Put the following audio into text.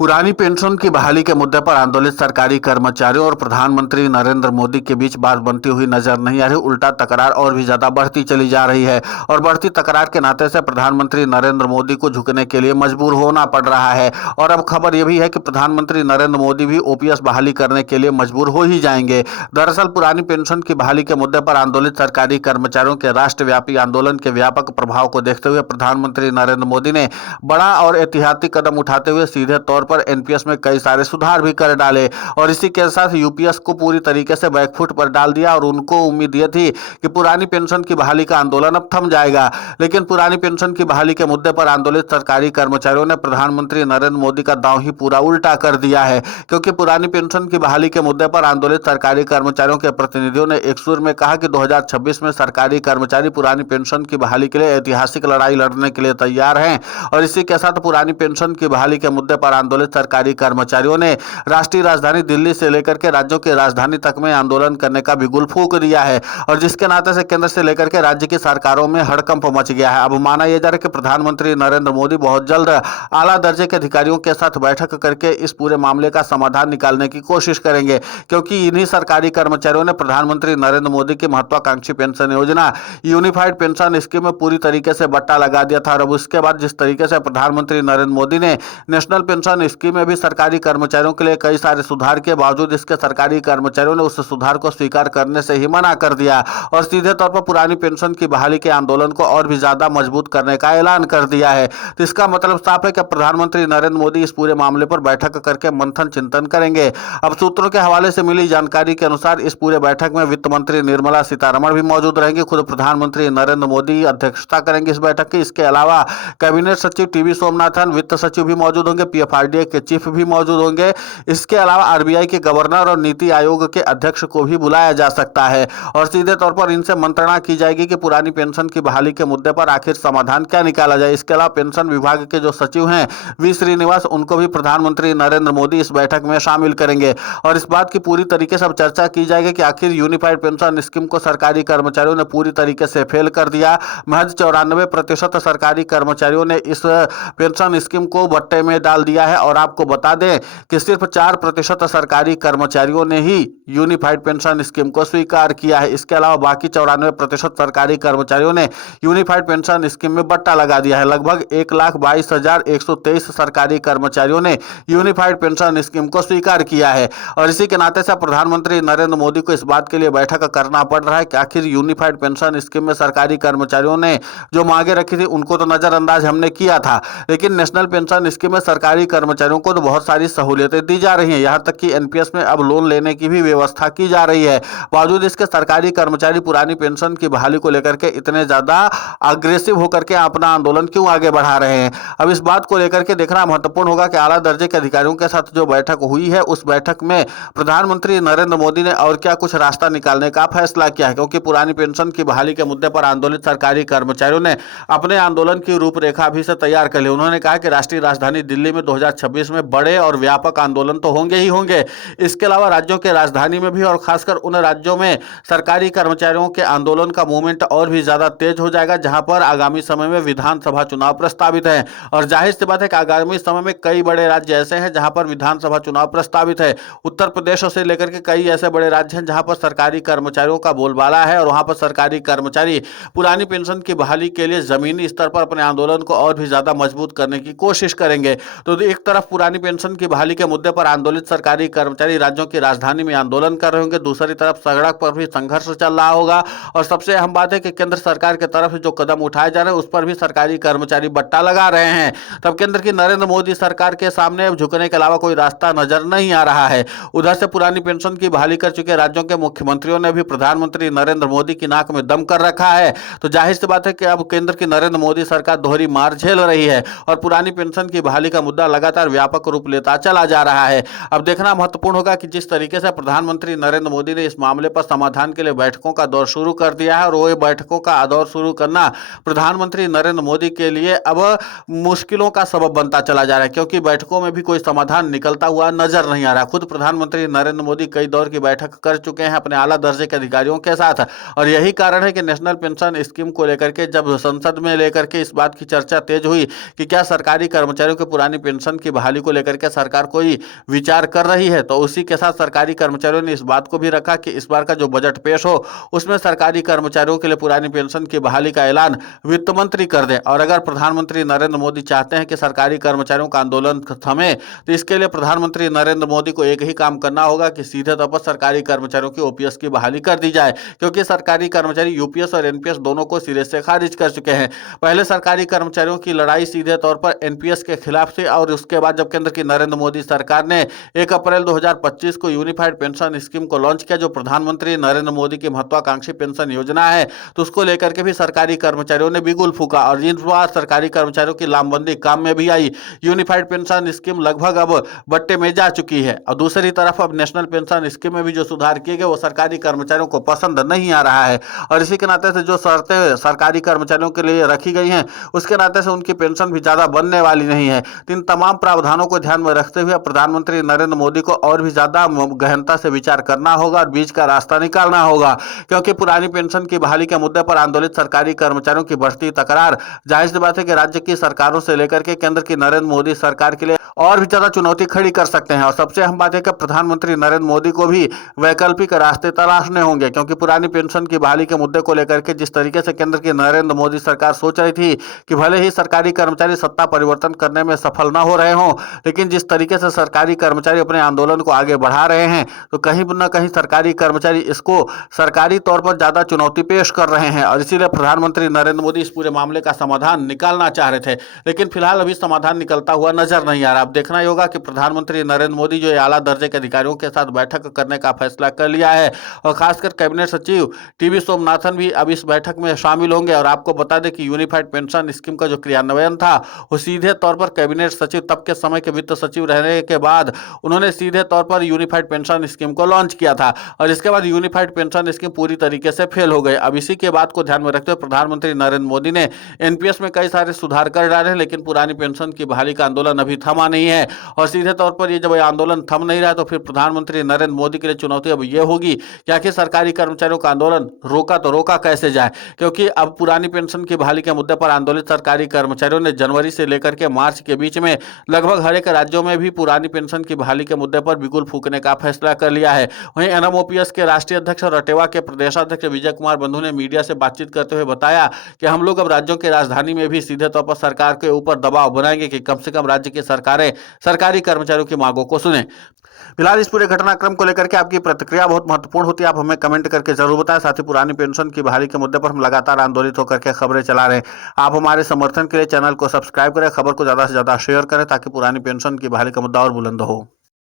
पुरानी पेंशन की बहाली के मुद्दे पर आंदोलित सरकारी कर्मचारियों और प्रधानमंत्री नरेंद्र मोदी के बीच बात बनती हुई नजर नहीं आ रही। उल्टा तकरार और भी ज्यादा बढ़ती चली जा रही है और बढ़ती तकरार के नाते से प्रधानमंत्री नरेंद्र मोदी को झुकने के लिए मजबूर होना पड़ रहा है। और अब खबर यह भी है कि प्रधानमंत्री नरेंद्र मोदी भी ओपीएस बहाली करने के लिए मजबूर हो ही जाएंगे। दरअसल पुरानी पेंशन की बहाली के मुद्दे पर आंदोलित सरकारी कर्मचारियों के राष्ट्रव्यापी आंदोलन के व्यापक प्रभाव को देखते हुए प्रधानमंत्री नरेंद्र मोदी ने बड़ा और ऐतिहासिक कदम उठाते हुए सीधे तौर पर एनपीएस में कई सारे सुधार भी कर डाले और इसी के साथ यूपीएस को पूरी तरीके से बैकफुट पर डाल दिया। और उनको उम्मीद यह थी कि पुरानी पेंशन की बहाली का आंदोलन अब थम जाएगा, लेकिन पुरानी पेंशन की बहाली के मुद्दे पर आंदोलित सरकारी कर्मचारियों ने प्रधानमंत्री नरेंद्र मोदी का दांव ही पूरा उल्टा कर दिया है। क्योंकि पुरानी पेंशन की बहाली के मुद्दे पर आंदोलित सरकारी कर्मचारियों के प्रतिनिधियों ने एक सुर में कहा कि 2026 में सरकारी कर्मचारी पुरानी पेंशन की बहाली के लिए ऐतिहासिक लड़ाई लड़ने के लिए तैयार हैं। और इसी के साथ पुरानी पेंशन की बहाली के मुद्दे पर आंदोलित सरकारी कर्मचारियों ने राष्ट्रीय राजधानी दिल्ली से लेकर के राज्यों की राजधानी तक में आंदोलन करने का बिगुल फूंक दिया है। और जिसके नाते से केंद्र से लेकर के राज्य की सरकारों में हड़कंप मच गया है। अब माना यह जा रहा है कि प्रधानमंत्री नरेंद्र मोदी बहुत जल्द आला दर्जे के अधिकारियों के साथ बैठक करके इस पूरे मामले का समाधान निकालने की कोशिश करेंगे, क्योंकि इन्हीं सरकारी कर्मचारियों ने प्रधानमंत्री नरेंद्र मोदी की महत्वाकांक्षी पेंशन योजना यूनिफाइड पेंशन स्कीम में पूरी तरीके से बट्टा लगा दिया था। और अब उसके बाद जिस तरीके से प्रधानमंत्री नरेंद्र मोदी ने नेशनल पेंशन स्कीम में भी सरकारी कर्मचारियों के लिए कई सारे सुधार के बावजूद इसके सरकारी कर्मचारियों ने उस सुधार को स्वीकार करने से ही मना कर दिया और सीधे तौर पर पुरानी पेंशन की बहाली के आंदोलन को और भी ज्यादा मजबूत करने का ऐलान कर दिया है। तो इसका मतलब साफ है कि प्रधानमंत्री नरेंद्र मोदी इस पूरे मामले पर बैठक करके मंथन चिंतन करेंगे। अब सूत्रों के हवाले से मिली जानकारी के अनुसार इस पूरे बैठक में वित्त मंत्री निर्मला सीतारमण भी मौजूद रहेंगे। खुद प्रधानमंत्री नरेंद्र मोदी अध्यक्षता करेंगे इस बैठक की। इसके अलावा कैबिनेट सचिव टीवी सोमनाथन, वित्त सचिव भी मौजूद होंगे, पीएफआरडीए के चीफ भी मौजूद होंगे। इसके अलावा आरबीआई के गवर्नर और नीति आयोग के अध्यक्ष को भी बुलाया जा सकता है और सीधे तौर पर इनसे मंत्रणा की जाएगी कि पुरानी पेंशन की बहाली के मुद्दे पर आखिर समाधान क्या निकाला जाए। इसके अलावा पेंशन विभाग के जो सचिव हैं वी श्रीनिवास, उनको भी प्रधानमंत्री नरेंद्र मोदी इस बैठक में शामिल करेंगे और इस बात की पूरी तरीके से अब चर्चा की जाएगी कि आखिर यूनिफाइड पेंशन स्कीम को सरकारी कर्मचारियों ने पूरी तरीके से फेल कर दिया। महज 94% सरकारी कर्मचारियों ने इस पेंशन स्कीम को बट्टे में डाल दिया है और आपको बता दें कि सिर्फ 4% सरकारी कर्मचारियों ने ही यूनिफाइड पेंशन स्कीम को स्वीकार किया है। इसके अलावा बाकी 94% सरकारी कर्मचारियों ने यूनिफाइड पेंशन स्कीम में बट्टा लगा दिया है। लगभग 1,22,123 सरकारी कर्मचारियों ने यूनिफाइड पेंशन स्कीम को स्वीकार किया है और इसी के नाते से प्रधानमंत्री नरेंद्र मोदी को इस बात के लिए बैठक करना पड़ रहा है कि आखिर यूनिफाइड पेंशन स्कीम में सरकारी कर्मचारियों ने जो मांगे रखी थी उनको तो नजरअंदाज हमने किया था, लेकिन नेशनल पेंशन स्कीम में सरकारी कर्मचारियों को तो बहुत सारी सहूलियतें दी जा रही हैं। यहां तक कि एनपीएस में अब लोन लेने की भी व्यवस्था की जा रही है। बावजूद इसके सरकारी कर्मचारी पुरानी पेंशन की बहाली को लेकर के इतने ज्यादा अग्रेसिव होकर के अपना आंदोलन क्यों आगे बढ़ा रहे हैं। अब इस बात को लेकर के देखना महत्वपूर्ण होगा कि आला दर्जे के अधिकारियों के साथ जो बैठक हुई है उस बैठक में प्रधानमंत्री नरेंद्र मोदी ने और क्या कुछ रास्ता निकालने का फैसला किया है, क्योंकि पुरानी पेंशन की बहाली के मुद्दे पर आंदोलित सरकारी कर्मचारियों ने अपने आंदोलन की रूपरेखा अभी से तैयार कर ली। उन्होंने कहा कि राष्ट्रीय राजधानी दिल्ली में 2026 में बड़े और व्यापक आंदोलन तो होंगे ही होंगे। इसके अलावा राज्यों के राजधानी में भी और खासकर उन राज्यों में सरकारी कर्मचारियों के आंदोलन का मूवमेंट और भी ज्यादा तेज हो जाएगा जहां पर आगामी समय में विधानसभा चुनाव प्रस्तावित है। और जाहिर सी बात है कि आगामी समय में कई बड़े राज्य ऐसे हैं जहां पर विधानसभा चुनाव प्रस्तावित है। उत्तर प्रदेश से लेकर के कई ऐसे बड़े राज्य हैं जहां पर सरकारी कर्मचारियों का बोलबाला है और वहां पर सरकारी कर्मचारी पुरानी पेंशन की बहाली के लिए जमीनी स्तर पर अपने आंदोलन को और भी ज्यादा मजबूत करने की कोशिश करेंगे। तो एक तरफ पुरानी पेंशन की बहाली के मुद्दे पर आंदोलित सरकारी कर्मचारी राज्यों की राजधानी में आंदोलन कर रहे होंगे, दूसरी तरफ सड़क पर भी संघर्ष चल रहा होगा और सबसे अहम बात है कि केंद्र सरकार की तरफ से जो कदम उठाए जा रहे हैं उस पर भी सरकारी कर्मचारी बट्टा लगा रहे हैं। तब केंद्र की नरेंद्र मोदी सरकार के सामने झुकने के अलावा कोई रास्ता नजर नहीं आ रहा है। उधर से पुरानी पेंशन की बहाली कर चुके राज्यों के मुख्यमंत्रियों ने भी प्रधानमंत्री नरेंद्र मोदी की नाक में दम कर रखा है। तो जाहिर सी बात है कि अब केंद्र की नरेंद्र मोदी सरकार दोहरी मार झेल रही है और पुरानी पेंशन की बहाली का मुद्दा लगातार व्यापक रूप लेता चला जा रहा है। अब देखना महत्वपूर्ण होगा कि जिस तरीके से प्रधानमंत्री नरेंद्र मोदी ने इस मामले पर समाधान के लिए बैठकों का दौर शुरू कर दिया है और वो बैठकों का दौर शुरू करना प्रधानमंत्री नरेंद्र मोदी के लिए अब मुश्किलों का सबब बनता चला जा रहा है, क्योंकि बैठकों में भी कोई समाधान निकलता हुआ नजर नहीं आ रहा। खुद प्रधानमंत्री नरेंद्र मोदी कई दौर की बैठक कर चुके हैं अपने आला दर्जे के अधिकारियों के साथ और यही कारण है कि नेशनल पेंशन स्कीम को लेकर के जब संसद में लेकर के इस बात की चर्चा तेज हुई कि क्या सरकारी कर्मचारियों की पुरानी पेंशन की बहाली को लेकर के सरकार कोई विचार कर रही है, तो उसी के साथ सरकारी कर्मचारियों ने इस बात को भी रखा कि इस बार का जो बजट पेश हो उसमें सरकारी कर्मचारियों के लिए पुरानी पेंशन की बहाली का ऐलान वित्त मंत्री कर दें। और अगर प्रधानमंत्री नरेंद्र मोदी चाहते हैं कि सरकारी कर्मचारियों का आंदोलन थमे, तो इसके लिए प्रधानमंत्री नरेंद्र मोदी को एक ही काम करना होगा कि सीधे तौर पर सरकारी कर्मचारियों की ओपीएस की बहाली कर दी जाए, क्योंकि सरकारी कर्मचारी यूपीएस और एनपीएस दोनों को सिरे से खारिज कर चुके हैं। पहले सरकारी कर्मचारियों की लड़ाई सीधे तौर पर एनपीएस के खिलाफ थी, और उसके बाद जब केंद्र की नरेंद्र मोदी सरकार ने 1 अप्रैल 2025 को यूनिफाइड पेंशन स्कीम को लॉन्च किया, जो प्रधानमंत्री नरेंद्र मोदी की महत्वाकांक्षी पेंशन योजना है, तो उसको लेकर के भी सरकारी कर्मचारियों ने बिगुल फूका। और जिस बार सरकारी कर्मचारियों की लामबंदी काम में भी आई, यूनिफाइड पेंशन स्कीम लगभग अब बट्टे में जा चुकी है। और दूसरी तरफ अब नेशनल पेंशन स्कीम में भी जो सुधार किए गए वो सरकारी कर्मचारियों को पसंद नहीं आ रहा है, और इसी के नाते से जो शर्तें सरकारी कर्मचारियों के लिए रखी गई हैं उसके नाते से उनकी पेंशन भी ज्यादा बनने वाली नहीं है। इन तमाम प्रावधानों को ध्यान में रखते हुए प्रधानमंत्री नरेंद्र मोदी को और भी ज्यादा गहनता से विचार करना होगा और बीच का रास्ता निकालना होगा, क्योंकि पुरानी पेंशन की बहाली के मुद्दे पर आंदोलित सरकारी कर्मचारियों की बढ़ती तकरार जाहिर सी बात है कि राज्य की सरकारों से लेकर के केंद्र की नरेंद्र मोदी सरकार के लिए और भी ज्यादा चुनौती खड़ी कर सकते हैं। और सबसे अहम बात है कि प्रधानमंत्री नरेंद्र मोदी को भी वैकल्पिक रास्ते तलाशने होंगे, क्योंकि पुरानी पेंशन की बहाली के मुद्दे को लेकर के जिस तरीके से केंद्र की नरेंद्र मोदी सरकार सोच रही थी कि भले ही सरकारी कर्मचारी सत्ता परिवर्तन करने में सफल ना हो रहे हों, लेकिन जिस तरीके से सरकारी कर्मचारी अपने आंदोलन को आगे बढ़ा रहे हैं, तो कहीं न कहीं सरकारी कर्मचारी इसको सरकारी तौर पर ज्यादा चुनौती पेश कर रहे हैं। और इसीलिए प्रधानमंत्री नरेंद्र मोदी इस पूरे मामले का समाधान निकालना चाह रहे थे, लेकिन फिलहाल अभी समाधान निकलता हुआ नजर नहीं आ रहा। अब देखना ही होगा कि प्रधानमंत्री नरेंद्र मोदी जो आला दर्जे के अधिकारियों के साथ बैठक करने का फैसला कर लिया है, और खासकर कैबिनेट सचिव टीवी सोमनाथन भी अब इस बैठक में शामिल होंगे। और आपको बता दें कि यूनिफाइड पेंशन स्कीम का जो क्रियान्वयन था वो सीधे तौर पर कैबिनेट सचिव तब के समय के वित्त सचिव रहने के बाद उन्होंने सीधे तौर पर यूनिफाइड पेंशन स्कीम को लॉन्च किया था, और इसके बाद यूनिफाइड पेंशन स्कीम पूरी तरीके से फेल हो गई। अब इसी के बात को ध्यान में रखते हुए प्रधानमंत्री नरेंद्र मोदी ने एनपीएस में कई सारे सुधार कर डाले, लेकिन पुरानी पेंशन की बहाली का आंदोलन अभी थमा नहीं है। और सीधे तौर पर ये जब आंदोलन थम नहीं रहा, तो फिर प्रधानमंत्री नरेंद्र मोदी के लिए चुनौती अब ये होगी कि आखिर सरकारी कर्मचारियों का आंदोलन रोका तो रोका कैसे जाए, क्योंकि अब पुरानी पेंशन की बहाली के मुद्दे पर आंदोलित सरकारी कर्मचारियों ने जनवरी से लेकर के मार्च के बीच में लगभग हर एक राज्यों में भी पुरानी पेंशन की बहाली के मुद्दे पर बिगुल फूकने का फैसला कर लिया है। वहीं एनएमओपीएस के राष्ट्रीय अध्यक्ष और रटेवा के प्रदेशाध्यक्ष विजय कुमार बंधु ने मीडिया से बातचीत करते हुए बताया कि हम लोग अब राज्यों की राजधानी में भी सीधे तौर पर सरकार के ऊपर दबाव बनाएंगे कि कम से कम राज्य की सरकारें सरकारी कर्मचारियों की मांगों को सुने। फिलहाल इस पूरे घटनाक्रम को लेकर के आपकी प्रतिक्रिया बहुत महत्वपूर्ण होती है, आप हमें कमेंट करके जरूर बताएं। साथ ही पुरानी पेंशन की बहाली के मुद्दे पर हम लगातार आंदोलित होकर के खबरें चला रहे हैं। आप हमारे समर्थन के लिए चैनल को सब्सक्राइब करें, खबर को ज्यादा से ज्यादा शेयर करें, ताकि पुरानी पेंशन की बहाली का मुद्दा और बुलंद हो।